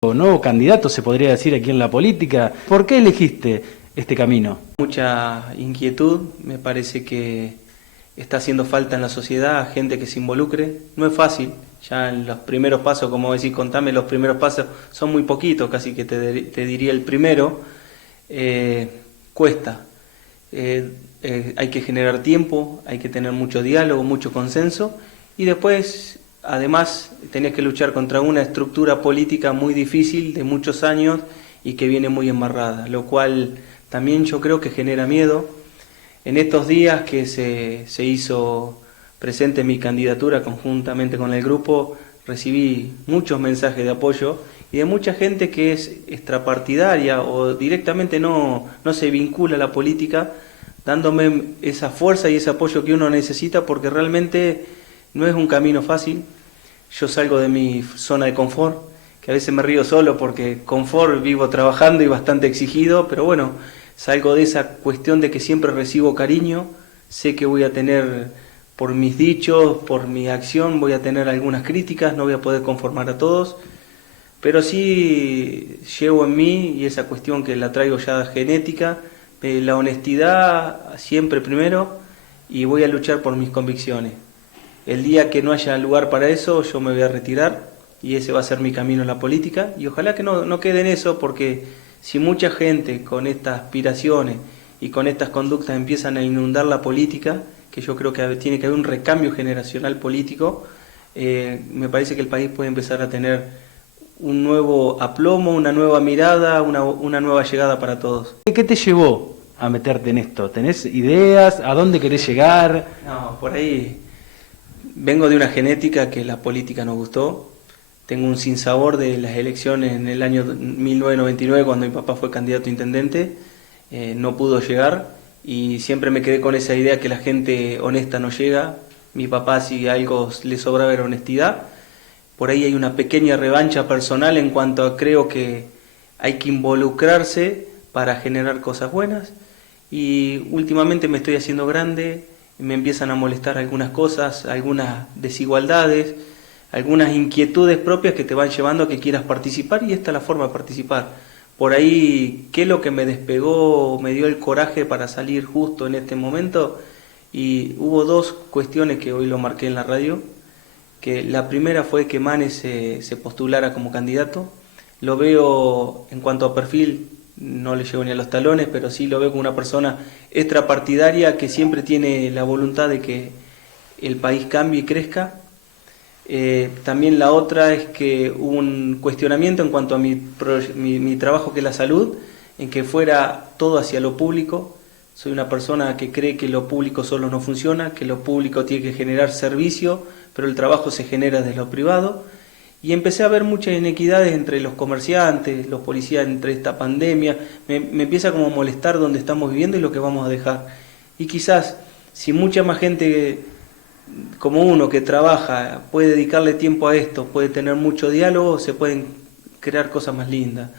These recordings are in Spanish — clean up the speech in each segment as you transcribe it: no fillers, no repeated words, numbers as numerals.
nuevo candidato, se podría decir, aquí en la política. ¿Por qué elegiste este camino? Mucha inquietud, me parece que está haciendo falta en la sociedad gente que se involucre. No es fácil, ya en los primeros pasos, como decís, contame, los primeros pasos son muy poquitos, casi que te diría el primero. Cuesta. Hay que generar tiempo, hay que tener mucho diálogo, mucho consenso, y después, además, tenés que luchar contra una estructura política muy difícil de muchos años y que viene muy embarrada, lo cual también yo creo que genera miedo. En estos días que se hizo presente mi candidatura conjuntamente con el grupo, recibí muchos mensajes de apoyo y de mucha gente que es extrapartidaria o directamente no se vincula a la política, dándome esa fuerza y ese apoyo que uno necesita, porque realmente no es un camino fácil. Yo salgo de mi zona de confort, que a veces me río solo porque confort vivo trabajando y bastante exigido, pero bueno, salgo de esa cuestión de que siempre recibo cariño, sé que voy a tener, por mis dichos, por mi acción, voy a tener algunas críticas, no voy a poder conformar a todos, pero sí llevo en mí, y esa cuestión que la traigo ya genética, la honestidad siempre primero, y voy a luchar por mis convicciones. El día que no haya lugar para eso, yo me voy a retirar, y ese va a ser mi camino en la política, y ojalá que no quede en eso, porque si mucha gente con estas aspiraciones y con estas conductas empiezan a inundar la política, que yo creo que tiene que haber un recambio generacional político, me parece que el país puede empezar a tener un nuevo aplomo, una nueva mirada, una nueva llegada para todos. ¿Qué te llevó a meterte en esto? ¿Tenés ideas? ¿A dónde querés llegar? No, por ahí vengo de una genética que la política nos gustó. Tengo un sinsabor de las elecciones en el año 1999, cuando mi papá fue candidato a intendente. No pudo llegar y siempre me quedé con esa idea que la gente honesta no llega. Mi papá, si algo le sobraba, era honestidad. Por ahí hay una pequeña revancha personal en cuanto a creo que hay que involucrarse para generar cosas buenas. Y últimamente me estoy haciendo grande, me empiezan a molestar algunas cosas, algunas desigualdades, algunas inquietudes propias que te van llevando a que quieras participar, y esta es la forma de participar. Por ahí, ¿qué es lo que me despegó, me dio el coraje para salir justo en este momento? Y hubo dos cuestiones que hoy lo marqué en la radio, que la primera fue que Manes se postulara como candidato. Lo veo, en cuanto a perfil, no le llevo ni a los talones, pero sí lo veo como una persona extrapartidaria que siempre tiene la voluntad de que el país cambie y crezca. También la otra es que hubo un cuestionamiento en cuanto a mi trabajo, que es la salud, en que fuera todo hacia lo público. Soy una persona que cree que lo público solo no funciona, que lo público tiene que generar servicio, pero el trabajo se genera desde lo privado. Y empecé a ver muchas inequidades entre los comerciantes, los policías, entre esta pandemia. Me empieza como a molestar donde estamos viviendo y lo que vamos a dejar. Y quizás, si mucha más gente como uno que trabaja puede dedicarle tiempo a esto, puede tener mucho diálogo, se pueden crear cosas más lindas.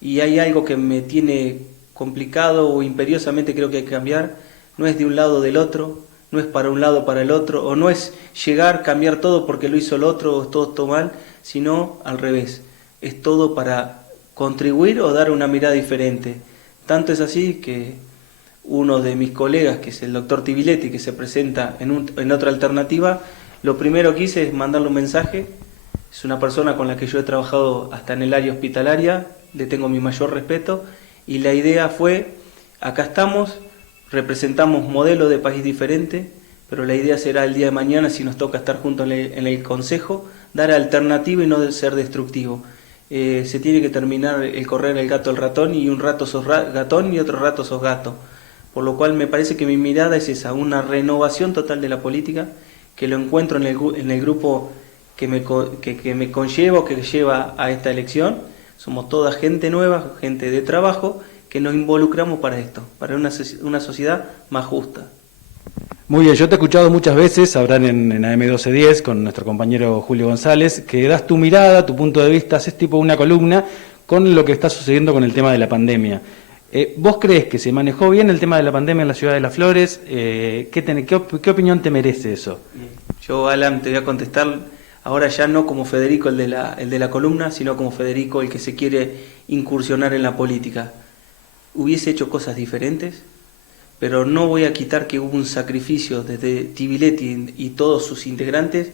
Y hay algo que me tiene complicado o imperiosamente creo que hay que cambiar. No es de un lado o del otro, no es para un lado o para el otro, o no es llegar, cambiar todo porque lo hizo el otro o todo mal, sino al revés. Es todo para contribuir o dar una mirada diferente. Tanto es así que uno de mis colegas, que es el doctor Tibiletti, que se presenta en otra alternativa, lo primero que hice es mandarle un mensaje. Es una persona con la que yo he trabajado hasta en el área hospitalaria, le tengo mi mayor respeto, y la idea fue, acá estamos, representamos modelos de país diferentes, pero la idea será el día de mañana, si nos toca estar juntos en el consejo, dar alternativa y no ser destructivo. Se tiene que terminar el correr el gato al ratón, y un rato sos gatón y otro rato sos gato. Por lo cual me parece que mi mirada es esa, una renovación total de la política, que lo encuentro en el grupo que me conlleva, que lleva a esta elección. Somos toda gente nueva, gente de trabajo, que nos involucramos para esto, para una sociedad más justa. Muy bien, yo te he escuchado muchas veces, sabrán en AM1210, con nuestro compañero Julio González, que das tu mirada, tu punto de vista, haces tipo una columna con lo que está sucediendo con el tema de la pandemia. ¿Vos crees que se manejó bien el tema de la pandemia en la ciudad de Las Flores? ¿Qué opinión te merece eso? Yo, Alan, te voy a contestar ahora ya no como Federico el de la columna, sino como Federico el que se quiere incursionar en la política. Hubiese hecho cosas diferentes, pero no voy a quitar que hubo un sacrificio desde Tibiletti y todos sus integrantes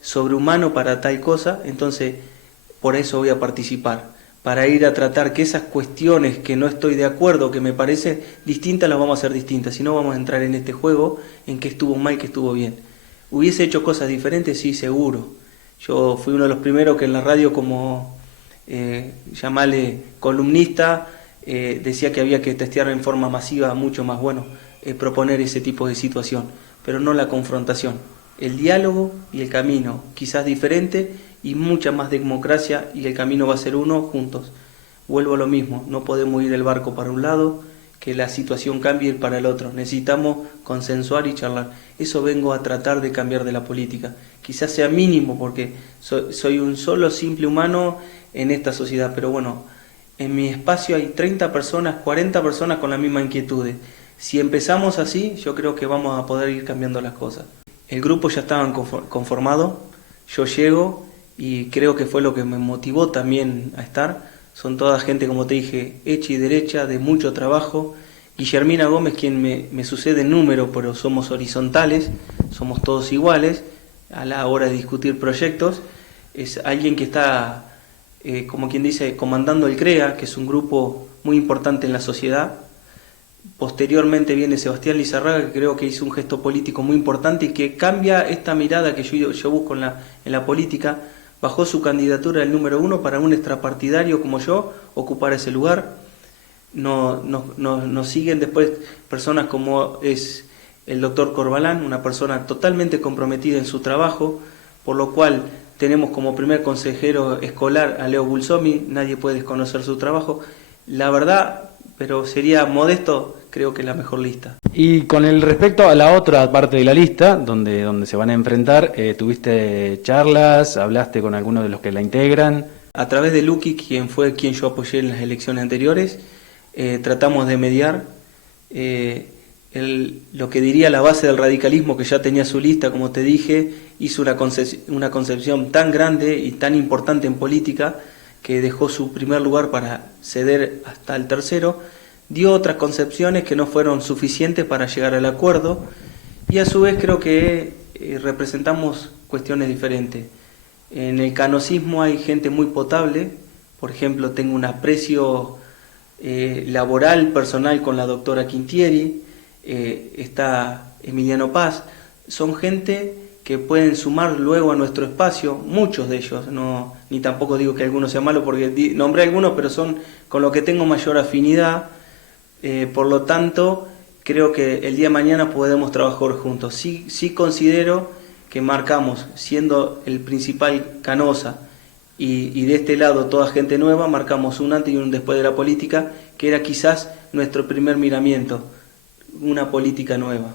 sobrehumano para tal cosa, entonces por eso voy a participar, para ir a tratar que esas cuestiones que no estoy de acuerdo, que me parece distintas, las vamos a hacer distintas, si no vamos a entrar en este juego en que estuvo mal, que estuvo bien. ¿Hubiese hecho cosas diferentes? Sí, seguro. Yo fui uno de los primeros que en la radio como, llamarle columnista, decía que había que testear en forma masiva mucho más bueno, proponer ese tipo de situación, pero no la confrontación. El diálogo y el camino, quizás diferente y mucha más democracia, y el camino va a ser uno juntos. Vuelvo a lo mismo, no podemos ir el barco para un lado, que la situación cambie para el otro. Necesitamos consensuar y charlar. Eso vengo a tratar de cambiar de la política. Quizás sea mínimo porque soy un solo simple humano en esta sociedad, pero bueno, en mi espacio hay 30 personas, 40 personas con las mismas inquietudes. Si empezamos así, yo creo que vamos a poder ir cambiando las cosas. El grupo ya estaba conformado, yo llego y creo que fue lo que me motivó también a estar. Son toda gente, como te dije, hecha y derecha, de mucho trabajo. Guillermina Gómez, quien me sucede en número, pero somos horizontales, somos todos iguales a la hora de discutir proyectos. Es alguien que está, como quien dice, comandando el CREA, que es un grupo muy importante en la sociedad. Posteriormente viene Sebastián Lizarraga, que creo que hizo un gesto político muy importante y que cambia esta mirada que yo busco en la política. Bajó su candidatura el número 1 para un extrapartidario como yo ocupar ese lugar. Nos siguen después personas como es el doctor Corbalán, una persona totalmente comprometida en su trabajo, por lo cual tenemos como primer consejero escolar a Leo Bulsomi. Nadie puede desconocer su trabajo. La verdad, pero sería modesto, creo que la mejor lista. Y con el respecto a la otra parte de la lista, donde se van a enfrentar, ¿tuviste charlas, hablaste con algunos de los que la integran? A través de Luqui, quien yo apoyé en las elecciones anteriores, tratamos de mediar lo que diría la base del radicalismo, que ya tenía su lista, como te dije, hizo una concepción tan grande y tan importante en política, que dejó su primer lugar para ceder hasta el tercero, dio otras concepciones que no fueron suficientes para llegar al acuerdo, y a su vez creo que representamos cuestiones diferentes. En el canocismo hay gente muy potable, por ejemplo, tengo un aprecio laboral, personal con la doctora Quintieri, está Emiliano Paz, son gente que pueden sumar luego a nuestro espacio, muchos de ellos, ni tampoco digo que algunos sean malos, porque nombré algunos, pero son con los que tengo mayor afinidad, por lo tanto, creo que el día de mañana podemos trabajar juntos. Sí considero que marcamos, siendo el principal Canosa, y de este lado toda gente nueva, marcamos un antes y un después de la política, que era quizás nuestro primer miramiento, una política nueva.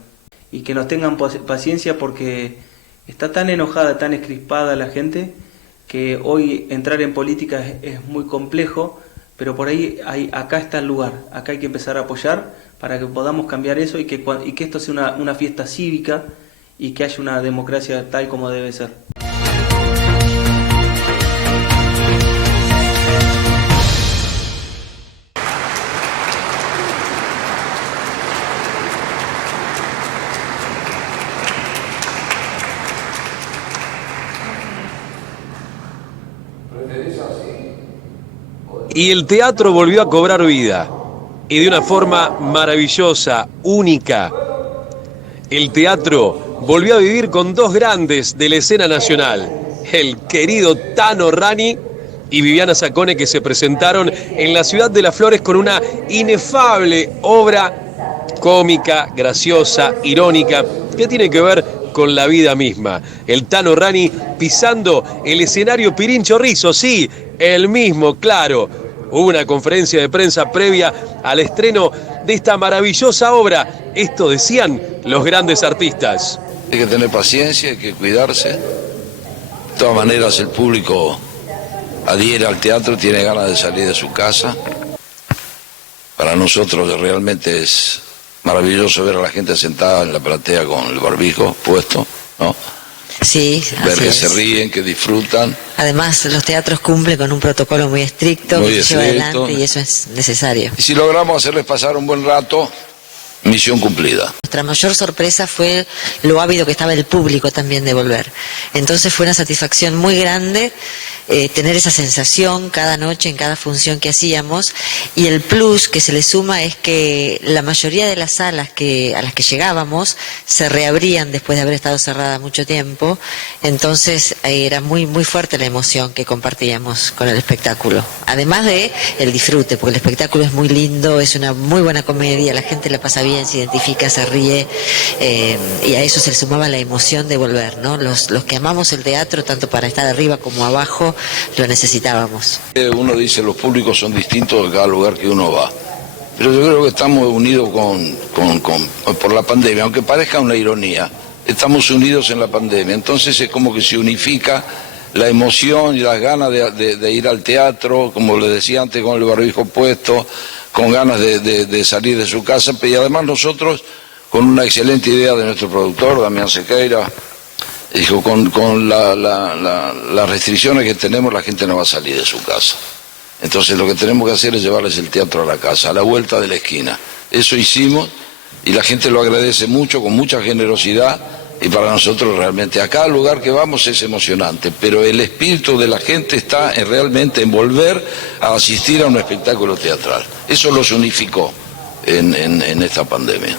Y que nos tengan paciencia porque está tan enojada, tan escrispada la gente, que hoy entrar en política es muy complejo, pero por ahí acá está el lugar, acá hay que empezar a apoyar para que podamos cambiar eso y que esto sea una fiesta cívica y que haya una democracia tal como debe ser. Y el teatro volvió a cobrar vida, y de una forma maravillosa, única. El teatro volvió a vivir con dos grandes de la escena nacional, el querido Tano Rani y Viviana Sacone, que se presentaron en la Ciudad de las Flores con una inefable obra cómica, graciosa, irónica, que tiene que ver con la vida misma. El Tano Rani pisando el escenario Pirincho Rizzo, sí, el mismo, claro. Hubo una conferencia de prensa previa al estreno de esta maravillosa obra. Esto decían los grandes artistas. Hay que tener paciencia, hay que cuidarse. De todas maneras, el público adhiere al teatro, tiene ganas de salir de su casa. Para nosotros realmente es maravilloso ver a la gente sentada en la platea con el barbijo puesto, ¿no? Sí, ver así que es. se ríen, que disfrutan. Además, los teatros cumplen con un protocolo muy estricto Muy que se lleva estricto. adelante y eso es necesario. Y si logramos hacerles pasar un buen rato, misión cumplida. Nuestra mayor sorpresa fue lo ávido que estaba el público también de volver. Entonces fue una satisfacción muy grande tener esa sensación cada noche en cada función que hacíamos, y el plus que se le suma es que la mayoría de las salas a las que llegábamos se reabrían después de haber estado cerrada mucho tiempo, entonces era muy muy fuerte la emoción que compartíamos con el espectáculo, además de el disfrute, porque el espectáculo es muy lindo, es una muy buena comedia, la gente la pasa bien, se identifica, se ríe, y a eso se le sumaba la emoción de volver, ¿no? Los que amamos el teatro, tanto para estar arriba como abajo, lo necesitábamos. Uno dice los públicos son distintos de cada lugar que uno va, pero yo creo que estamos unidos por la pandemia, aunque parezca una ironía, estamos unidos en la pandemia, entonces es como que se unifica la emoción y las ganas de ir al teatro, como le decía antes, con el barbijo puesto, con ganas de salir de su casa, y además nosotros con una excelente idea de nuestro productor, Damián Sequeira. Dijo, con las restricciones que tenemos, la gente no va a salir de su casa. Entonces lo que tenemos que hacer es llevarles el teatro a la casa, a la vuelta de la esquina. Eso hicimos y la gente lo agradece mucho, con mucha generosidad, y para nosotros realmente a cada lugar que vamos es emocionante, pero el espíritu de la gente está realmente en volver a asistir a un espectáculo teatral. Eso los unificó en esta pandemia.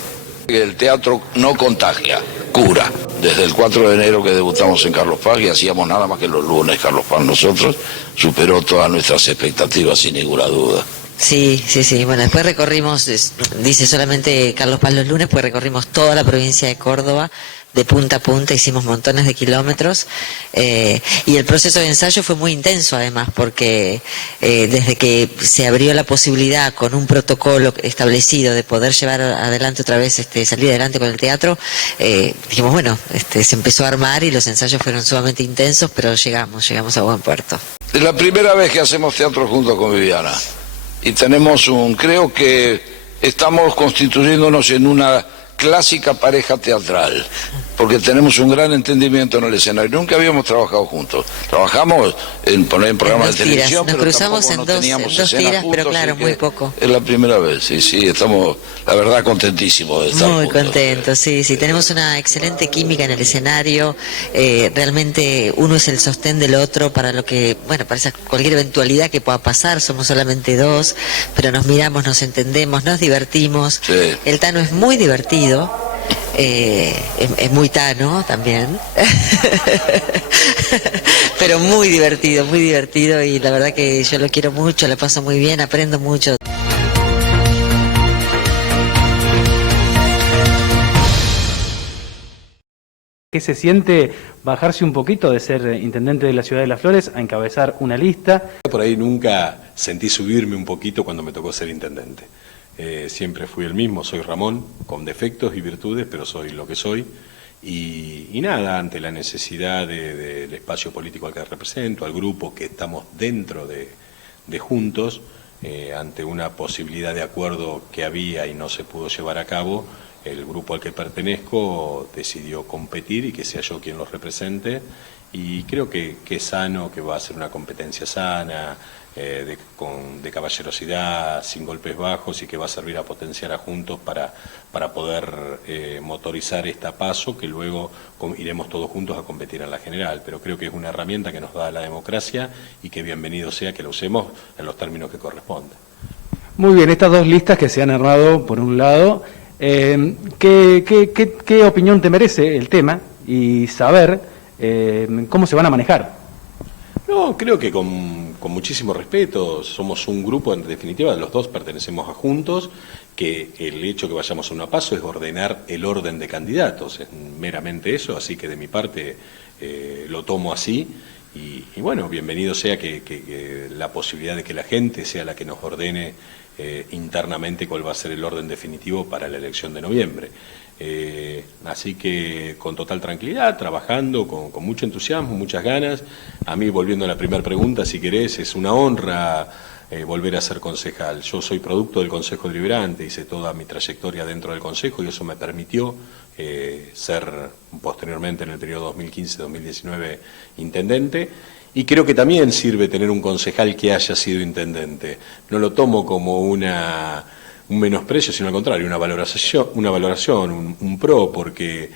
El teatro no contagia, cura. Desde el 4 de enero que debutamos en Carlos Paz, y hacíamos nada más que los lunes Carlos Paz, nosotros, superó todas nuestras expectativas sin ninguna duda. Sí, sí, sí. Bueno, después recorrimos, dice solamente Carlos Paz los lunes, pues recorrimos toda la provincia de Córdoba, de punta a punta, hicimos montones de kilómetros, y el proceso de ensayo fue muy intenso además, porque desde que se abrió la posibilidad con un protocolo establecido de poder llevar adelante otra vez, salir adelante con el teatro, dijimos, bueno, se empezó a armar y los ensayos fueron sumamente intensos, pero llegamos a buen puerto. Es la primera vez que hacemos teatro junto con Viviana, y creo que estamos constituyéndonos en una clásica pareja teatral, porque tenemos un gran entendimiento en el escenario. Nunca habíamos trabajado juntos. Trabajamos en programas de televisión, nos pero cruzamos tampoco no teníamos dos escenas tiras, juntos, pero claro, muy poco. Es la primera vez, sí, estamos, la verdad, contentísimos de estar muy juntos. contentos, sí, tenemos una excelente química en el escenario, realmente uno es el sostén del otro para lo que, bueno, para cualquier eventualidad que pueda pasar, somos solamente dos, pero nos miramos, nos entendemos, nos divertimos. Sí. El Tano es muy divertido. Es muy Tano también pero muy divertido, y la verdad que yo lo quiero mucho, la paso muy bien, aprendo mucho. ¿Qué se siente bajarse un poquito de ser intendente de la Ciudad de las Flores a encabezar una lista? Por ahí nunca sentí subirme un poquito cuando me tocó ser intendente. Siempre fui el mismo, soy Ramón, con defectos y virtudes, pero soy lo que soy. Y nada, ante la necesidad del espacio político al que represento, al grupo que estamos dentro de Juntos, ante una posibilidad de acuerdo que había y no se pudo llevar a cabo, el grupo al que pertenezco decidió competir y que sea yo quien los represente, y creo que es sano, que va a ser una competencia sana, de caballerosidad, sin golpes bajos, y que va a servir a potenciar a Juntos para poder motorizar esta paso, que luego iremos todos juntos a competir en la general. Pero creo que es una herramienta que nos da la democracia y que bienvenido sea que la usemos en los términos que corresponden. Muy bien, estas dos listas que se han armado, por un lado, ¿qué opinión te merece el tema y saber cómo se van a manejar? No, creo que con muchísimo respeto, somos un grupo, en definitiva, los dos pertenecemos a Juntos, que el hecho que vayamos a una paso es ordenar el orden de candidatos, es meramente eso, así que de mi parte lo tomo así, y bueno, bienvenido sea que la posibilidad de que la gente sea la que nos ordene internamente cuál va a ser el orden definitivo para la elección de noviembre. Así que con total tranquilidad, trabajando con mucho entusiasmo, muchas ganas. A mí, volviendo a la primera pregunta, si querés, es una honra volver a ser concejal. Yo soy producto del Consejo Deliberante, hice toda mi trayectoria dentro del Consejo y eso me permitió ser posteriormente en el periodo 2015-2019 intendente. Y creo que también sirve tener un concejal que haya sido intendente. No lo tomo como un menosprecio, sino al contrario, una valoración, un pro, porque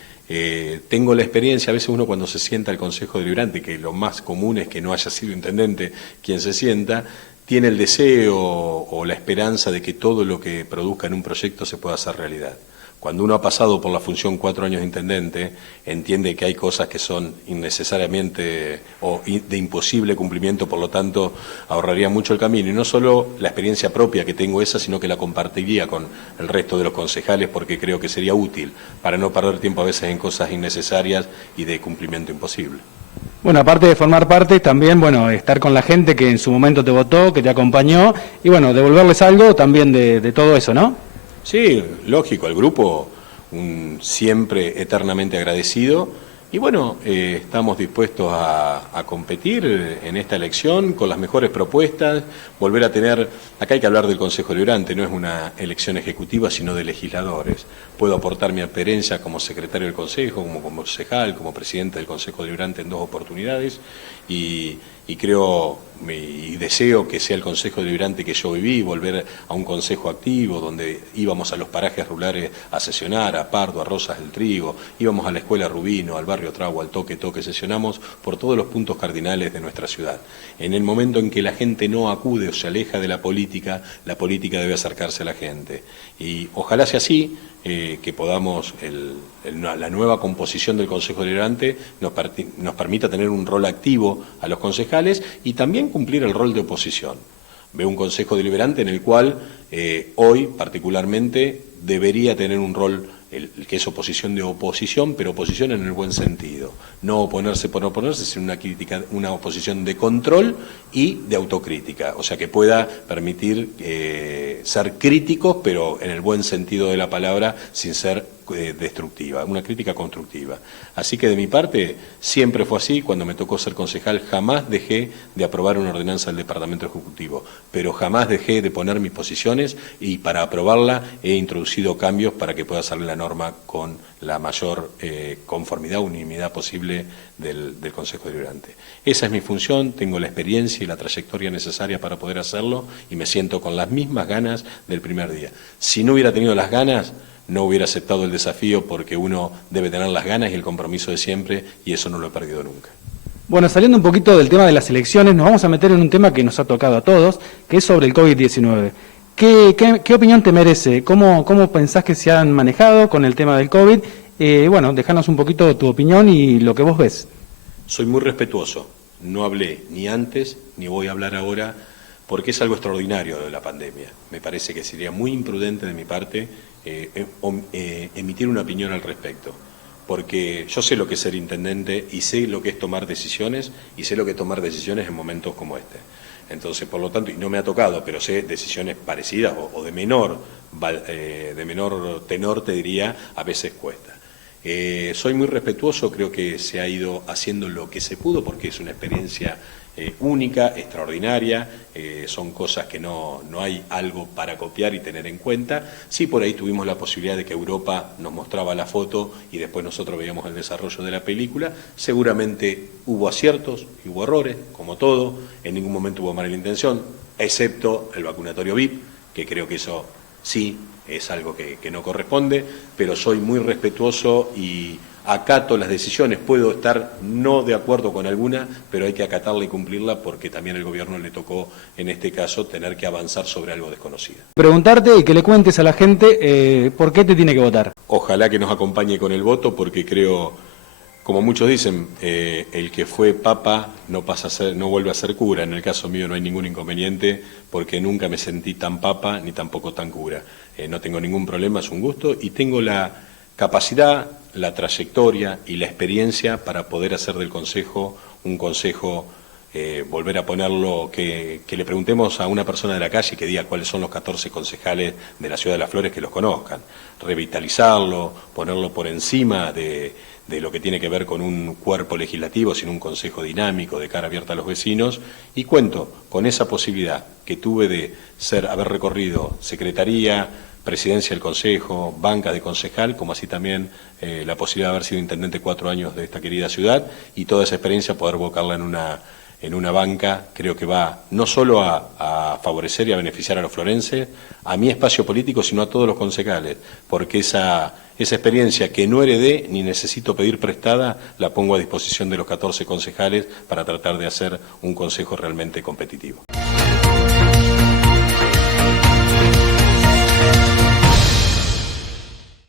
tengo la experiencia. A veces uno cuando se sienta al Consejo Deliberante, que lo más común es que no haya sido intendente quien se sienta, tiene el deseo o la esperanza de que todo lo que produzca en un proyecto se pueda hacer realidad. Cuando uno ha pasado por la función 4 años de intendente, entiende que hay cosas que son innecesariamente o de imposible cumplimiento, por lo tanto ahorraría mucho el camino. Y no solo la experiencia propia que tengo esa, sino que la compartiría con el resto de los concejales porque creo que sería útil para no perder tiempo a veces en cosas innecesarias y de cumplimiento imposible. Bueno, aparte de formar parte, también, bueno, estar con la gente que en su momento te votó, que te acompañó, y bueno, devolverles algo también de todo eso, ¿no? Sí, lógico, al grupo siempre eternamente agradecido y bueno, estamos dispuestos a competir en esta elección con las mejores propuestas, volver a tener, acá hay que hablar del Consejo Deliberante, no es una elección ejecutiva sino de legisladores. Puedo aportar mi experiencia como secretario del Consejo, como concejal, como presidente del Consejo Deliberante en 2 oportunidades y creo y deseo que sea el Consejo Deliberante que yo viví, volver a un consejo activo donde íbamos a los parajes rurales a sesionar, a Pardo, a Rosas del Trigo, íbamos a la Escuela Rubino, al barrio Tragua, al Toque, sesionamos por todos los puntos cardinales de nuestra ciudad. En el momento en que la gente no acude o se aleja de la política debe acercarse a la gente. Y ojalá sea así, que podamos, la nueva composición del Consejo Deliberante nos permita tener un rol activo a los concejales y también cumplir el rol de oposición. Veo un Consejo Deliberante en el cual hoy particularmente debería tener un rol que es oposición de oposición, pero oposición en el buen sentido. No oponerse por oponerse, sino una oposición de control y de autocrítica. O sea, que pueda permitir ser críticos, pero en el buen sentido de la palabra, sin ser destructiva, una crítica constructiva. Así que de mi parte siempre fue así. Cuando me tocó ser concejal jamás dejé de aprobar una ordenanza del Departamento Ejecutivo, pero jamás dejé de poner mis posiciones y para aprobarla he introducido cambios para que pueda salir la norma con la mayor conformidad, unanimidad posible del Consejo Deliberante. Esa es mi función, tengo la experiencia y la trayectoria necesaria para poder hacerlo y me siento con las mismas ganas del primer día. Si no hubiera tenido las ganas, no hubiera aceptado el desafío porque uno debe tener las ganas y el compromiso de siempre y eso no lo he perdido nunca. Bueno, saliendo un poquito del tema de las elecciones, nos vamos a meter en un tema que nos ha tocado a todos, que es sobre el COVID-19. ¿Qué opinión te merece? ¿Cómo pensás que se han manejado con el tema del COVID? Bueno, déjanos un poquito tu opinión y lo que vos ves. Soy muy respetuoso, no hablé ni antes ni voy a hablar ahora porque es algo extraordinario de la pandemia. Me parece que sería muy imprudente de mi parte emitir una opinión al respecto, porque yo sé lo que es ser intendente y sé lo que es tomar decisiones y sé lo que es tomar decisiones en momentos como este. Entonces, por lo tanto, y no me ha tocado, pero sé decisiones parecidas o de menor tenor, te diría, a veces cuesta. Soy muy respetuoso, creo que se ha ido haciendo lo que se pudo porque es una experiencia única, extraordinaria, son cosas que no hay algo para copiar y tener en cuenta. Sí, por ahí tuvimos la posibilidad de que Europa nos mostraba la foto y después nosotros veíamos el desarrollo de la película. Seguramente hubo aciertos y hubo errores, como todo, en ningún momento hubo mala intención, excepto el vacunatorio VIP, que creo que eso sí es algo que no corresponde, pero soy muy respetuoso y acato las decisiones. Puedo estar no de acuerdo con alguna, pero hay que acatarla y cumplirla porque también al gobierno le tocó, en este caso, tener que avanzar sobre algo desconocido. Preguntarte y que le cuentes a la gente por qué te tiene que votar. Ojalá que nos acompañe con el voto porque creo, como muchos dicen, el que fue papa no vuelve a ser cura. En el caso mío no hay ningún inconveniente porque nunca me sentí tan papa ni tampoco tan cura. No tengo ningún problema, es un gusto y tengo la capacidad, la trayectoria y la experiencia para poder hacer del Consejo un Consejo volver a ponerlo, que le preguntemos a una persona de la calle que diga cuáles son los 14 concejales de la Ciudad de Las Flores que los conozcan, revitalizarlo, ponerlo por encima de lo que tiene que ver con un cuerpo legislativo, sino un consejo dinámico de cara abierta a los vecinos, y cuento con esa posibilidad que tuve de haber recorrido secretaría, presidencia del consejo, bancas de concejal, como así también la posibilidad de haber sido intendente 4 años de esta querida ciudad, y toda esa experiencia poder volcarla en una banca, creo que va no solo a favorecer y a beneficiar a los florenses, a mi espacio político, sino a todos los concejales, porque esa experiencia que no heredé ni necesito pedir prestada, la pongo a disposición de los 14 concejales para tratar de hacer un consejo realmente competitivo.